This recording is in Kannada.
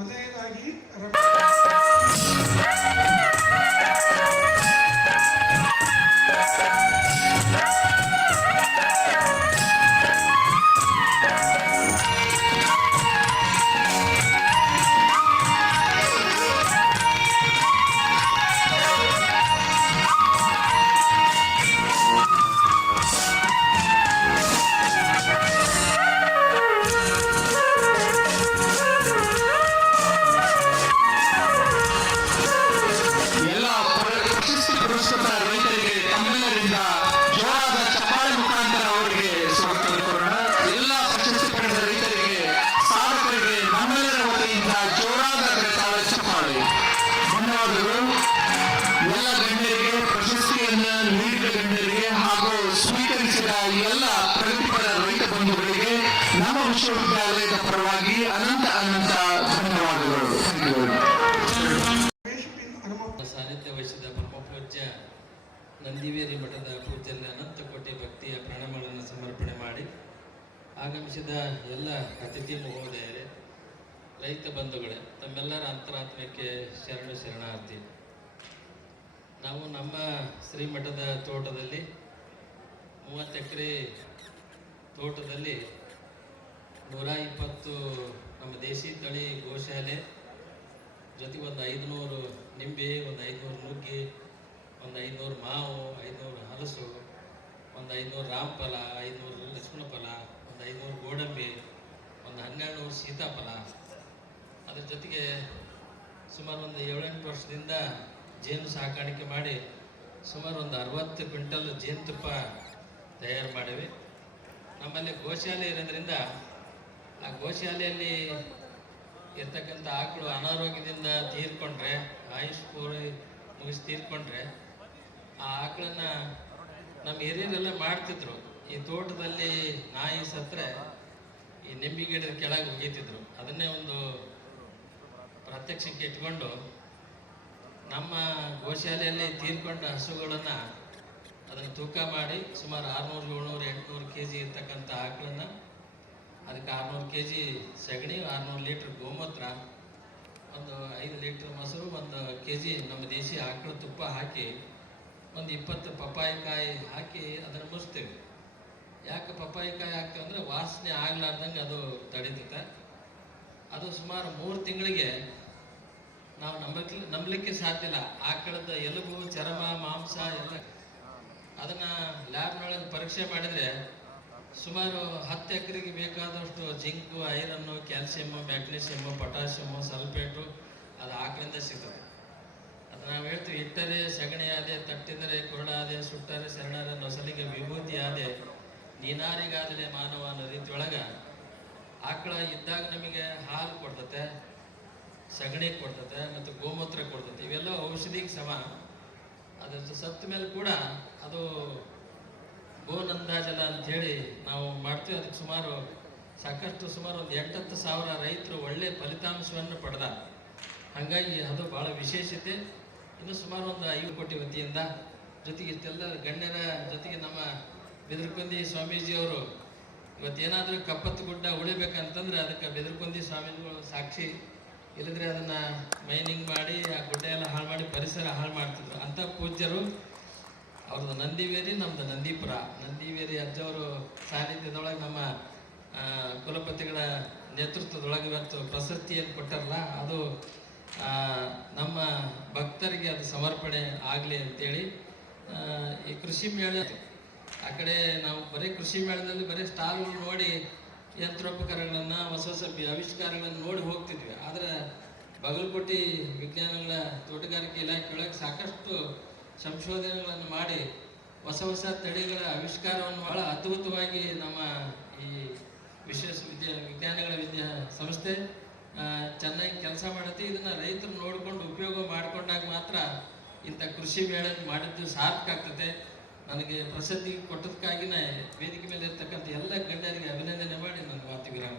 ಮೊದಲನೇದಾಗಿ ಸ್ವೀಕರಿಸಿದ ಎಲ್ಲ ಪ್ರಗತಿಪರ ರೈತ ಬಂಧುಗಳಿಗೆ ನಮ್ಮ ವಿಶ್ವವಿದ್ಯಾಲಯದ ಪರವಾಗಿ ಅನಂತ ಧನ್ಯವಾದಗಳು. ಸಾನ್ನಿಧ್ಯ ವಹಿಸಿದ ಪರಮಪೂಜ್ಯ ನಂದಿವೇರಿ ಮಠದ ಪೂಜ್ಯನ ಅನಂತ ಕೋಟಿ ಭಕ್ತಿಯ ಪ್ರಣಾಮಗಳನ್ನು ಸಮರ್ಪಣೆ ಮಾಡಿ ಆಗಮಿಸಿದ ಎಲ್ಲ ಅತಿಥಿ ಮಹೋದಯರೇ, ರೈತ ಬಂಧುಗಳೇ, ತಮ್ಮೆಲ್ಲರ ಅಂತರಾತ್ಮಕ್ಕೆ ಶರಣಾರ್ಥಿ. ನಾವು ನಮ್ಮ ಶ್ರೀಮಠದ ತೋಟದಲ್ಲಿ 30 ಎಕರೆ ತೋಟದಲ್ಲಿ 120 ನಮ್ಮ ದೇಶಿ ತಳಿ ಗೋಶಾಲೆ ಜೊತೆಗೆ ಒಂದು 500 ನಿಂಬೆ, ಒಂದು 500 ನುಗ್ಗೆ, ಒಂದು 500 ಮಾವು, 500 ಹಲಸು, ಒಂದು 500 ರಾಮಫಲ, 500 ಲಕ್ಷ್ಮಣ ಫಲ, ಒಂದು 500 ಗೋಡಂಬಿ, ಒಂದು 1200 ಸೀತಾಫಲ. ಅದ್ರ ಜೊತೆಗೆ ಸುಮಾರು ಒಂದು 7-8 ವರ್ಷದಿಂದ ಜೇನು ಸಾಕಾಣಿಕೆ ಮಾಡಿ ಸುಮಾರು ಒಂದು 60 ಕ್ವಿಂಟಲ್ ಜೇನುತುಪ್ಪ ತಯಾರು ಮಾಡಿವಿ. ನಮ್ಮಲ್ಲಿ ಗೋಶಾಲೆ ಇರೋದ್ರಿಂದ ಆ ಗೋಶಾಲೆಯಲ್ಲಿ ಇರ್ತಕ್ಕಂಥ ಆಕಳು ಅನಾರೋಗ್ಯದಿಂದ ತೀರ್ಕೊಂಡ್ರೆ, ಆಯುಷ್ ಮುಗಿಸಿ ತೀರ್ಕೊಂಡ್ರೆ, ಆ ಆಕಳನ್ನ ನಮ್ಮ ಹಿರಿಯರೆಲ್ಲ ಮಾಡ್ತಿದ್ರು. ಈ ತೋಟದಲ್ಲಿ ನಾಯಿ ಸತ್ತರೆ ಈ ನೆಂಬಿ ಗಿಡದ ಕೆಳಗೆ ಒಗಿತಿದ್ರು. ಅದನ್ನೇ ಒಂದು ಪ್ರತ್ಯಕ್ಷಕ್ಕೆ ಇಟ್ಕೊಂಡು ನಮ್ಮ ಗೋಶಾಲೆಯಲ್ಲಿ ತೀರ್ಕೊಂಡ ಹಸುಗಳನ್ನು ಅದನ್ನು ತೂಕ ಮಾಡಿ ಸುಮಾರು 600, 700, 800 kg ಇರ್ತಕ್ಕಂಥ ಆಕಳನ್ನು, ಅದಕ್ಕೆ 600 kg ಸಗಣಿ, 600 ಲೀಟ್ರ್ ಗೋಮೂತ್ರ, ಒಂದು 5 ಲೀಟ್ರ್ ಮೊಸರು, 1 kg ನಮ್ಮ ದೇಶಿ ಆಕಳ ತುಪ್ಪ ಹಾಕಿ ಒಂದು 20 ಪಪ್ಪಾಯಿಕಾಯಿ ಹಾಕಿ ಅದನ್ನು ಮುಚ್ತೇವೆ. ಯಾಕೆ ಪಪ್ಪಾಯಿಕಾಯಿ ಹಾಕ್ತೇವೆ ಅಂದರೆ ವಾಸನೆ ಆಗ್ಲಾರ್ದಂಗೆ ಅದು ತಡೀತೈತೆ. ಅದು ಸುಮಾರು 3 ತಿಂಗಳಿಗೆ ನಾವು ನಂಬಲಿಕ್ಕೆ ಸಾಧ್ಯ ಇಲ್ಲ. ಆಕಳದ ಎಲುಬು, ಚರ್ಮ, ಮಾಂಸ ಎಲ್ಲ ಅದನ್ನು ಲ್ಯಾಬ್ನೊಳಗೆ ಪರೀಕ್ಷೆ ಮಾಡಿದರೆ ಸುಮಾರು 10 ಎಕರೆಗೆ ಬೇಕಾದಷ್ಟು zinc, iron, calcium, magnesium, potassium, sulphate ಅದು ಆಕಳಿಂದ ಸಿಗ್ತದೆ. ಅದು ನಾವು ಹೇಳ್ತೀವಿ, ಇಟ್ಟರೆ ಸಗಣಿ ಆದೆ, ತಟ್ಟಿದರೆ ಕುರುಡಾದೆ, ಸುಟ್ಟರೆ ಶರಣರ ನೊಸಲಿಗೆ ವಿಭೂತಿ ಆದೆ, ನೀನಾರಿಗಾದರೆ ಮಾನವ ಅನ್ನೋ ರೀತಿಯೊಳಗೆ ಆಕಳ ಇದ್ದಾಗ ನಮಗೆ ಹಾಲು ಕೊಡ್ತತೆ, ಸಗಣಿ ಕೊಡ್ತತೆ ಮತ್ತು ಗೋಮೂತ್ರ ಕೊಡ್ತತೆ. ಇವೆಲ್ಲ ಔಷಧಿಗೆ ಸಮ. ಅದ್ರ ಸತ್ತ ಮೇಲೆ ಕೂಡ ಅದು ಗೋನಂದಾಜಲ ಅಂಥೇಳಿ ನಾವು ಮಾಡ್ತೀವಿ. ಅದಕ್ಕೆ ಸುಮಾರು ಒಂದು 8-10 ಸಾವಿರ ರೈತರು ಒಳ್ಳೆ ಫಲಿತಾಂಶವನ್ನು ಪಡೆದ. ಹಾಗಾಗಿ ಅದು ಭಾಳ ವಿಶೇಷತೆ. ಇನ್ನು ಸುಮಾರು ಒಂದು 5 ಕೋಟಿ ವತಿಯಿಂದ ಜೊತೆಗೆ ಇಷ್ಟೆಲ್ಲ ಗಣ್ಯರ ಜೊತೆಗೆ ನಮ್ಮ ಬೆದರಕೊಂದಿ ಸ್ವಾಮೀಜಿಯವರು ಇವತ್ತೇನಾದರೂ ಕಪ್ಪತ್ತು ಗುಡ್ಡ ಉಳಿಬೇಕಂತಂದ್ರೆ ಅದಕ್ಕೆ ಬೆದರಕೊಂದಿ ಸ್ವಾಮೀಜಿಗಳು ಸಾಕ್ಷಿ. ಇಲ್ಲದ್ರೆ ಅದನ್ನು ಮೈನಿಂಗ್ ಮಾಡಿ ಆ ಗುಡ್ಡ ಎಲ್ಲ ಹಾಳು ಮಾಡಿ ಪರಿಸರ ಹಾಳು ಮಾಡ್ತಿದ್ರು. ಅಂಥ ಪೂಜ್ಯರು. ಅವ್ರದ್ದು ನಂದಿವೇರಿ, ನಮ್ಮದು ನಂದೀಪುರ. ನಂದಿವೇರಿ ಅಜ್ಜವರು ಸಾನ್ನಿಧ್ಯದೊಳಗೆ ನಮ್ಮ ಕುಲಪತಿಗಳ ನೇತೃತ್ವದೊಳಗೆ ಇವತ್ತು ಪ್ರಶಸ್ತಿಯನ್ನು ಕೊಟ್ಟಾರಲ್ಲ, ಅದು ನಮ್ಮ ಭಕ್ತರಿಗೆ ಅದು ಸಮರ್ಪಣೆ ಆಗಲಿ ಅಂತೇಳಿ ಈ ಕೃಷಿ ಮೇಳ, ಆ ಕಡೆ ನಾವು ಬರೀ ಕೃಷಿ ಮೇಳದಲ್ಲಿ ಬರೀ ಸ್ಟಾಲ್ಗಳು ನೋಡಿ ಯಂತ್ರೋಪಕರಣಗಳನ್ನು, ಹೊಸ ಆವಿಷ್ಕಾರಗಳನ್ನು ನೋಡಿ ಹೋಗ್ತಿದ್ವಿ. ಆದರೆ ಬಾಗಲಕೋಟೆ ವಿಜ್ಞಾನಗಳ ತೋಟಗಾರಿಕೆ ಇಲಾಖೆಯೊಳಗೆ ಸಾಕಷ್ಟು ಸಂಶೋಧನೆಗಳನ್ನು ಮಾಡಿ ಹೊಸ ತಳಿಗಳ ಆವಿಷ್ಕಾರವನ್ನು ಬಹಳ ಅದ್ಭುತವಾಗಿ ನಮ್ಮ ಈ ವಿಜ್ಞಾನಿಗಳ ಸಂಸ್ಥೆ ಚೆನ್ನಾಗಿ ಕೆಲಸ ಮಾಡುತ್ತೆ. ಇದನ್ನು ರೈತರು ನೋಡಿಕೊಂಡು ಉಪಯೋಗ ಮಾಡಿಕೊಂಡಾಗ ಮಾತ್ರ ಇಂಥ ಕೃಷಿ ಮೇಳ ಮಾಡಿದ್ದು ಸಾರ್ಥಕ ಆಗ್ತದೆ. ನನಗೆ ಪ್ರಸಿದ್ಧಿ ಕೊಟ್ಟದಕ್ಕಾಗಿನೇ ವೇದಿಕೆ ಮೇಲೆ ಇರ್ತಕ್ಕಂಥ ಎಲ್ಲ ಗಣ್ಯರಿಗೆ ಅಭಿನಂದನೆ ಮಾಡಿ ನನ್ನ ಮಾತು ವಿರಾಮ.